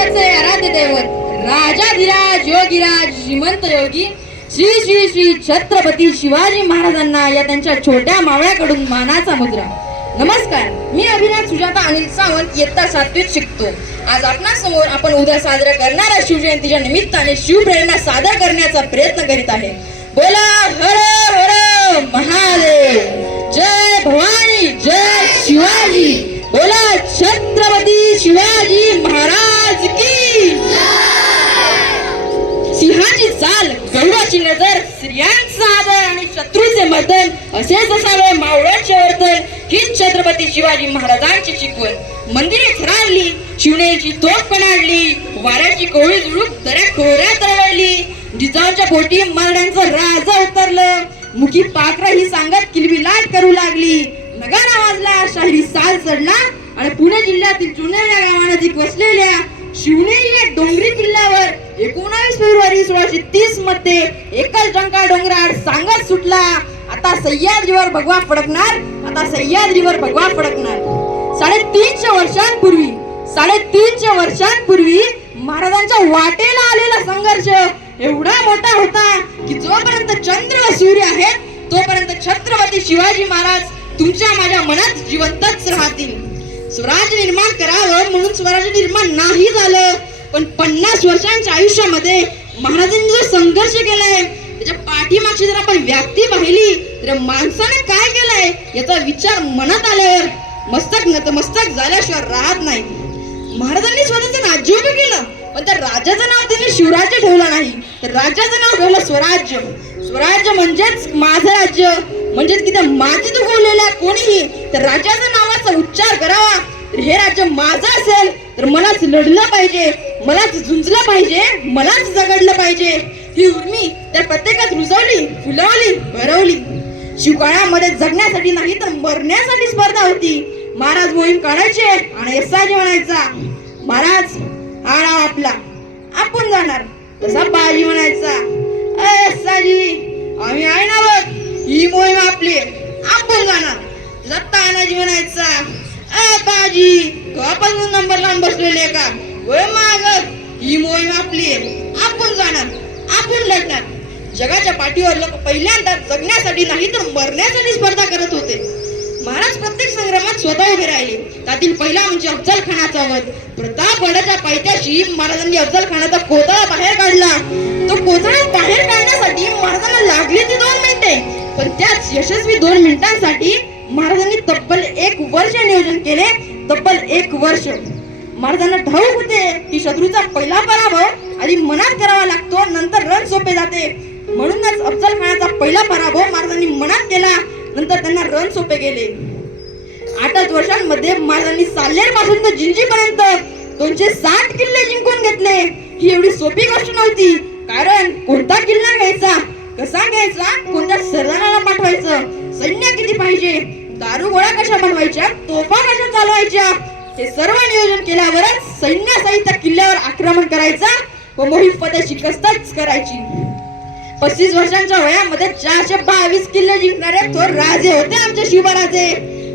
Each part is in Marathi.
महाराष्ट्राचे आराध्य दैवत राजाधिराज योगीराज श्रीमंत योगी श्री श्री श्री छत्रपती शिवाजी महाराजांना या त्यांच्या छोट्या मावळ्याकडून मानाचा मुद्रा. नमस्कार, मी अभिनाथ सुजाता अनिल सावंत, इयत्ता 7वीत शिकतो. आज आपणासमोर आपण उद्या साजरा करणाऱ्या शिवजयंतीच्या निमित्ताने शिवप्रेरणा सादर करण्याचा प्रयत्न करीत आहे. बोला हर हर महादेव, जय भवानी, जय शिवाजी, बोला छत्रपती शिवाजी महाराज की. सिंहाची चाल, गरुडाची नजर, स्त्रियांचा आदर आणि शत्रूचे मर्दन असेच असावे मावळ्याचे वर्तन, हीच छत्रपती शिवाजी महाराजांची शिकवण. मंदिरे थरारली, शिवनेरीची तोफ कणाडली, वाऱ्याची कोळी झुळूक दऱ्या खोऱ्या तळवली, जिजाऊच्या पोटी मरड्यांचं राजा उतरलं, मुखी पाखरं ही सांगत किलबिलाट करू लागली, नगारा वाजला, शाहिरी साज चढला आणि पुणे जिल्ह्यातील जुन्या गावानजीक वसलेल्या शिवनेरी या डोंगरी किल्ल्यावर 19 फेब्रुवारी 1630 मध्ये एकच डंका डोंगराळ सांगत सुटला, आता सह्याद्रीवर भगवा फडकणार, आता सह्याद्रीवर भगवा फडकणार. 350 वर्षांपूर्वी महाराजांच्या वाटेला आलेला संघर्ष एवढा मोठा होता की जोपर्यंत चंद्र व सूर्य आहेत तोपर्यंत छत्रपती शिवाजी महाराज तुमच्या माझ्या मनात जिवंतच राहतील. स्वराज्य निर्माण करावं म्हणून स्वराज्य निर्माण नाही झालं, पण 50 वर्षांच्या आयुष्यामध्ये महाराजांनी जो संघर्ष केलाय त्याच्या पाठीमागची जर आपण व्याप्ती पाहिली तर माणसाने काय केलंय याचा विचार मनात आल्यावर मस्तक नतमस्तक झाल्याशिवाय राहत नाही. महाराजांनी स्वतःचं राज्य उभं केलं, पण त्या राज्याचं नाव त्यांनी शिवराज्य ठेवलं नाही, तर राज्याचं नाव ठेवलं स्वराज्य. स्वराज्य म्हणजेच माझं राज्य, म्हणजेच की त्या मातीत उगवलेल्या कोणीही त्या राज्याच्या नावाचा उच्चार करावा, तर हे राज्य माझं असेल तर मलाच लढलं पाहिजे, मलाच झुंजलं पाहिजे, मलाच जगडलं पाहिजे. ही उर्मी त्या प्रत्येकात रुजवली, फुलवली, भरवली. शिवकाळामध्ये जगण्यासाठी नाही तर मरण्यासाठी स्पर्धा होती. महाराज मोहीम काढायचे आणि यसाजी म्हणायचा, महाराज हा डाव आपला, आपण जाणार. तसा बाजी म्हणायचा, यसाजी आम्ही आहे ना बघ, ही मोहीम आपली, आपण जाणार. तसा तानाजी म्हणायचा, बाजी कपासून नंबर लावून बसलेले का, वय माग, ही मोहीम आपली, आपण जाणार, आपण लढणार. जगाच्या पाठीवर लोक पहिल्यांदा जगण्यासाठी नाही तर मरण्यासाठी स्पर्धा करत होते. महाराज प्रत्येक संग्रामात स्वतः उभे राहिले. त्यातील पहिला म्हणजे अफजल खानाचा वध. प्रतापगडाच्या पायथ्याशी महाराजांनी अफजल खानाचा कोथळा बाहेर काढला. तो कोथळा बाहेर काढण्यासाठी महाराजांना लागली ती 2 मिनिटे, पण त्याच यशस्वी 2 मिनिटांसाठी महाराजांनी तब्बल 1 वर्ष नियोजन केले. तब्बल 1 वर्ष. महाराजांना ठाऊक होते की शत्रूचा पहिला पराभव आधी मनात करावा लागतो, नंतर रण सोपे जाते. म्हणूनच अफजल खानाचा पहिला पराभव महाराजांनी मनात केला, नंतर त्यांना रण सोपे गेले. 8 वर्षांमध्ये महाराजांनी साल्हेर पासून तर जिंजीपर्यंत 260 किल्ले जिंकून घेतले. ही एवढी सोपी गोष्ट नव्हती, कारण कोणता किल्ला घ्यायचा, कसा घ्यायचा, कोणत्या सरदाराला पाठवायचं, सैन्य किती पाहिजे, दारुगोळा कशा बनवायच्या, तोफा कशा चालवायच्या, हे सर्व नियोजन केल्यावरच सैन्यासहित त्या किल्ल्यावर आक्रमण करायचा व मोहीम फतेची कस्तच करायची. 35 वर्षांच्या वयामध्ये 422 किल्ले जिंकणारे थोर राजे होते आमचे शिवराजे,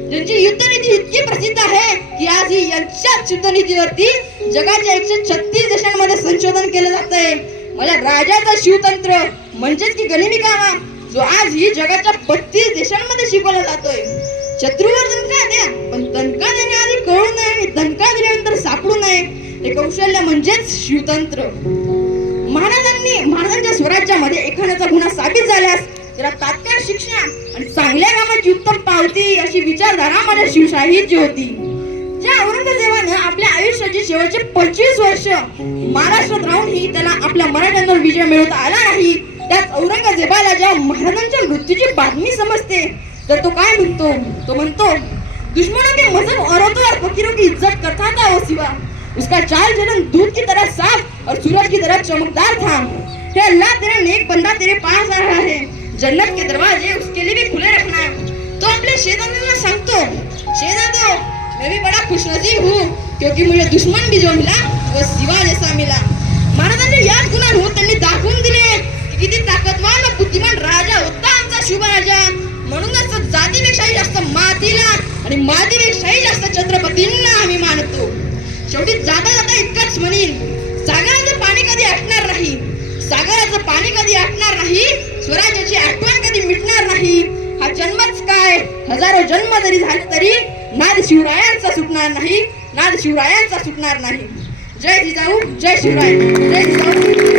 ज्यांची युद्धनीती इतकी प्रसिद्ध आहे की आज ही यांच्याच युद्धनीतीवरती जगाच्या 136 देशांमध्ये संशोधन केलं जातंय. मला राजाचा शिवतंत्र म्हणजेच की गनिमी कामा जो आज ही जगाच्या 32 देशांमध्ये शिकवला जातोय. शत्रूवर दणका द्या, पण दणका देण्याआधी कळू नये आणि दणका दिल्यानंतर सापडू नये, हे कौशल्य म्हणजेच शिवतंत्र. महाराजांच्या स्वराज्यामध्ये एखाद्याचा गुन्हा साबित झाल्यास त्याला तात्काळ शिक्षा आणि चांगल्या कामाची उत्तम पावती अशी विचारधारा माझ्या शिवशाहीची होती. ज्या औरंगजेबानं आपल्या आयुष्याची शेवटचे 25 वर्ष महाराष्ट्रात राहूनही त्याला आपल्या मराठ्यांवर विजय मिळवता आला नाही, त्याच औरंगजेबाला जेव्हा महाराजांच्या मृत्यूची बातमी समजते तर तो काय म्हणतो, तो म्हणतो, दुश्मनों के मजहब औरतों और फकीरों की इज्जत करता था वो सिवा, उसका चाल चलन दूध की तरह साफ और सूरज की तरह चमकदार था. हे अल्लाह तेरा नेक बंदा तेरे पास आ रहा है, जन्नत के दरवाजे उसके लिए भी खुले रखना. तो अपने शेजाऱ्यांना सांगतो, शेजारो मैं भी बड़ा खुशनसीब हूँ क्योंकि मुझे दुश्मन भी जो मिला वो शिवा जैसा मिला. महाराजांनी याच गुणांहून त्यांनी दाखवून दिले की किती ताकदवान व बुद्धिमान राजा होता आमचा शिवराजा. म्हणूनच जातीपेक्षाही जास्त मातीला आणि मातीपेक्षाही जास्त छत्रपतींना आम्ही मानतो. शेवटी जाता जाता इतकंच म्हणीन, सागराचं पाणी कधी आटणार नाही, सागराचं पाणी कधी आटणार नाही, स्वराज्याची आठवण कधी मिटणार नाही. हा जन्मच काय, हजारो जन्म जरी झाले तरी नाद शिवरायांचा सुटणार नाही, नाद शिवरायांचा सुटणार नाही. जय जिजाऊ, जय शिवराय, जय जिजाऊ.